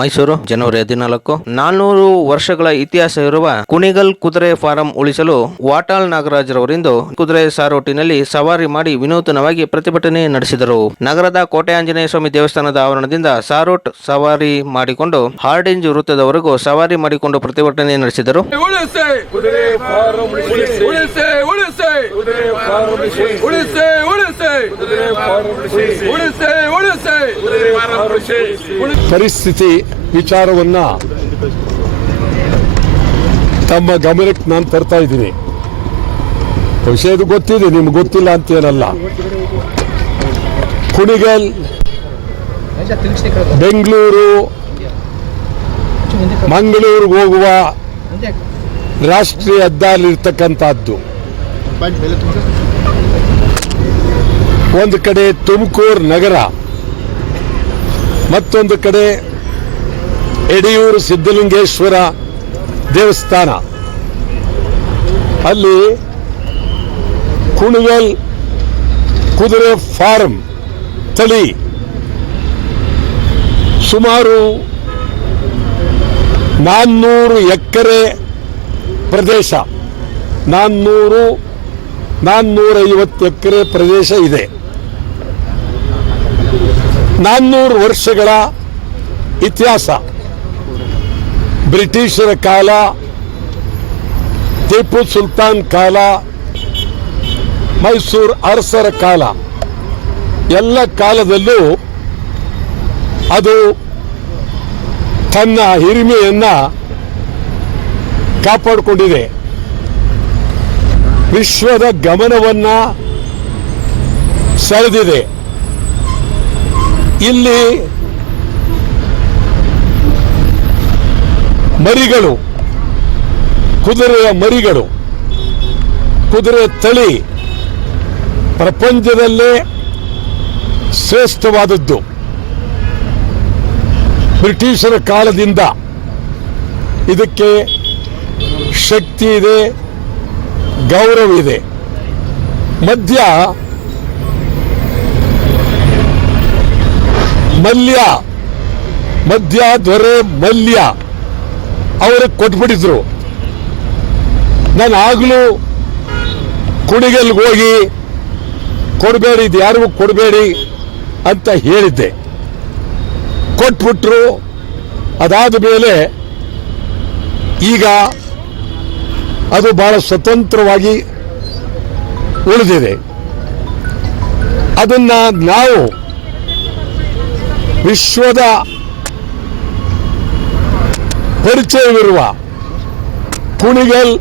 ಮೈಸೂರು, ಜನವರಿ ಹದಿನಾಲ್ಕು. ನಾನ್ನೂರು ವರ್ಷಗಳ ಇತಿಹಾಸ ಇರುವ ಕುಣಿಗಲ್ ಕುದುರೆ ಫಾರಂ ಉಳಿಸಲು ವಾಟಾಳ್ ನಾಗರಾಜ್ರವರಿಂದು ಕುದುರೆ ಸಾರೋಟಿನಲ್ಲಿ ಸವಾರಿ ಮಾಡಿ ವಿನೂತನವಾಗಿ ಪ್ರತಿಭಟನೆ ನಡೆಸಿದರು. ನಗರದ ಕೋಟೆ ಆಂಜನೇಯ ಸ್ವಾಮಿ ದೇವಸ್ಥಾನದ ಆವರಣದಿಂದ ಸಾರೋಟ್ ಸವಾರಿ ಮಾಡಿಕೊಂಡು ಹಾರ್ಡಿಂಜ್ ವೃತ್ತದವರೆಗೂ ಸವಾರಿ ಮಾಡಿಕೊಂಡು ಪ್ರತಿಭಟನೆ ನಡೆಸಿದರು. ಉಳಿಸಿ ಪರಿಸ್ಥಿತಿ ವಿಚಾರವನ್ನ ತಮ್ಮ ಗಮನಕ್ಕೆ ನಾನು ತರ್ತಾ ಇದ್ದೀನಿ. ವಿಷಯದ ಗೊತ್ತಿದೆ, ನಿಮ್ಗೆ ಗೊತ್ತಿಲ್ಲ ಅಂತೇನಲ್ಲ ಕುಣಿಗಲ್, ಬೆಂಗಳೂರು, ಮಂಗಳೂರಿಗೆ ಹೋಗುವ ರಾಷ್ಟ್ರೀಯ ಹೆದ್ದಾರಿರ್ತಕ್ಕಂಥದ್ದು ಒಂದು ಕಡೆ ತುಮಕೂರು ನಗರ ಮತ್ತೊಂದು ಕಡೆ ಎಡಿಯೂರು ಸಿದ್ದಲಿಂಗೇಶ್ವರ ದೇವಸ್ಥಾನ. ಅಲ್ಲಿ ಕುಣಿಗಲ್ ಕುದುರೆ ಫಾರ್ಮ್ ತಳಿ ಸುಮಾರು ನಾನ್ನೂರು ಎಕರೆ ಪ್ರದೇಶ, ನಾನ್ನೂರು ನಾನ್ನೂರೈವತ್ತು ಎಕರೆ ಪ್ರದೇಶ ಇದೆ. ನಾನ್ನೂರು ವರ್ಷಗಳ ಇತಿಹಾಸ. ಬ್ರಿಟಿಷರ ಕಾಲ, ಟಿಪ್ಪು ಸುಲ್ತಾನ್ ಕಾಲ, ಮೈಸೂರು ಅರಸರ ಕಾಲ. ಎಲ್ಲ ಕಾಲದಲ್ಲೂ ಅದು ತನ್ನ ಹಿರಿಮೆಯನ್ನು ಕಾಪಾಡಿಕೊಂಡಿದೆ. ವಿಶ್ವದ ಗಮನವನ್ನ ಸೆಳೆದಿದೆ. ಇಲ್ಲಿ ಮರಿಗಳು, ಕುದುರೆಯ ಮರಿಗಳು, ಕುದುರೆ ತಳಿ ಪ್ರಪಂಚದಲ್ಲೇ ಶ್ರೇಷ್ಠವಾದದ್ದು. ಬ್ರಿಟಿಷರ ಕಾಲದಿಂದ ಇದಕ್ಕೆ ಶಕ್ತಿ ಇದೆ, ಗೌರವ ಇದೆ. ಮಧ್ಯ ಮಲ್ಯ, ಮಧ್ಯ ದೊರೆ ಮಲ್ಯ ಅವ್ರಿಗೆ ಕೊಟ್ಬಿಟ್ಟಿದ್ರು. ನಾನು ಆಗ್ಲೂ ಕುಣಿಗಲ್ಗೆ ಹೋಗಿ ಕೊಡಬೇಡಿ, ಇದು ಯಾರಿಗೂ ಕೊಡಬೇಡಿ ಅಂತ ಹೇಳಿದ್ದೆ. ಕೊಟ್ಬಿಟ್ರು. ಅದಾದ ಮೇಲೆ ಈಗ ಅದು ಬಹಳ ಸ್ವತಂತ್ರವಾಗಿ ಉಳಿದಿದೆ. ಅದನ್ನ ನಾವು ವಿಶ್ವದ ಪರಿಚಯವಿರುವ ಕುಣಿಗಲ್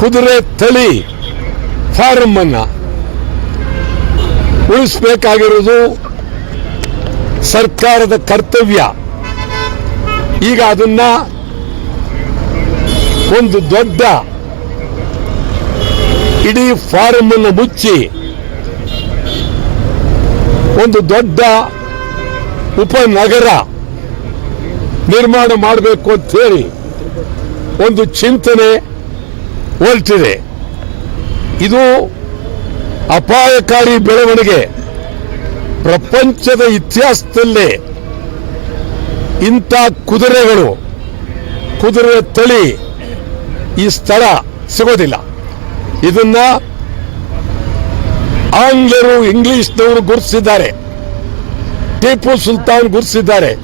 ಕುದುರೆ ತಳಿ ಫಾರಂ ಅನ್ನ ಉಳಿಸಬೇಕಾಗಿರುವುದು ಸರ್ಕಾರದ ಕರ್ತವ್ಯ. ಈಗ ಅದನ್ನ ಒಂದು ದೊಡ್ಡ ಇಡೀ ಫಾರಂ ಅನ್ನು ಮುಚ್ಚಿ ಒಂದು ದೊಡ್ಡ ಉಪನಗರ ನಿರ್ಮಾಣ ಮಾಡಬೇಕು ಅಂತೇಳಿ ಒಂದು ಚಿಂತನೆ ಹೊರಟಿದೆ. ಇದು ಅಪಾಯಕಾರಿ ಬೆಳವಣಿಗೆ. ಪ್ರಪಂಚದ ಇತಿಹಾಸದಲ್ಲೇ ಇಂಥ ಕುದುರೆಗಳು ಕುದುರೆ ತಳಿ ಈ ಸ್ಥಳ ಸಿಗೋದಿಲ್ಲ. ಇದನ್ನ ಆಂಗ್ಲರು, ಇಂಗ್ಲಿಷ್ನವರು ಗುರುತಿಸಿದ್ದಾರೆ. ಟಿಪ್ಪು ಸುಲ್ತಾನ್ ಗುರುತಿಸಿದ್ದಾರೆ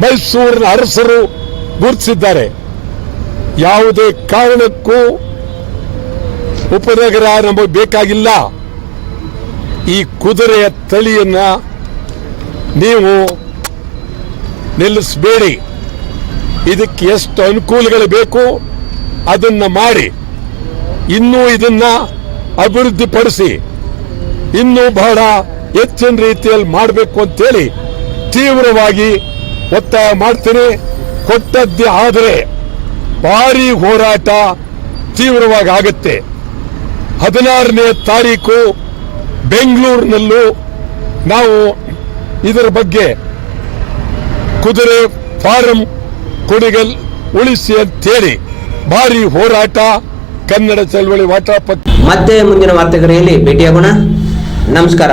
ಮೈಸೂರಿನ ಅರಸರು ಗುರುತಿಸಿದ್ದಾರೆ ಯಾವುದೇ ಕಾರಣಕ್ಕೂ ಉಪನಗರ ನಮಗೆ ಬೇಕಾಗಿಲ್ಲ. ಈ ಕುದುರೆಯ ತಳಿಯನ್ನ ನೀವು ನಿಲ್ಲಿಸಬೇಡಿ. ಇದಕ್ಕೆ ಎಷ್ಟು ಅನುಕೂಲಗಳು ಬೇಕು ಅದನ್ನ ಮಾಡಿ. ಇನ್ನೂ ಇದನ್ನ ಅಭಿವೃದ್ಧಿಪಡಿಸಿ. ಇನ್ನೂ ಬಹಳ ಹೆಚ್ಚಿನ ರೀತಿಯಲ್ಲಿ ಮಾಡಬೇಕು ಅಂತೇಳಿ ತೀವ್ರವಾಗಿ ಒತ್ತಾಯ ಮಾಡ್ತೀನಿ. ಕೊಟ್ಟದ್ದೇ ಆದರೆ ಭಾರಿ ಹೋರಾಟ ತೀವ್ರವಾಗಿ ಆಗುತ್ತೆ. ಹದಿನಾರನೇ ತಾರೀಕು ಬೆಂಗಳೂರಿನಲ್ಲೂ ನಾವು ಇದರ ಬಗ್ಗೆ ಕುದುರೆ ಫಾರಂ ಕುಣಿಗಲ್ ಉಳಿಸಿ ಅಂತೇಳಿ ಭಾರಿ ಹೋರಾಟ ಕನ್ನಡ ಚಳವಳಿ ವಾಟಾಪ ಮತ್ತೆ ಮುಂದಿನ ವಾರ್ತೆಗಳಲ್ಲಿ ಭೇಟಿಯಾಗೋಣ. ನಮಸ್ಕಾರ.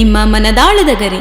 ನಿಮ್ಮ ಮನದಾಳದ ಗರಿ.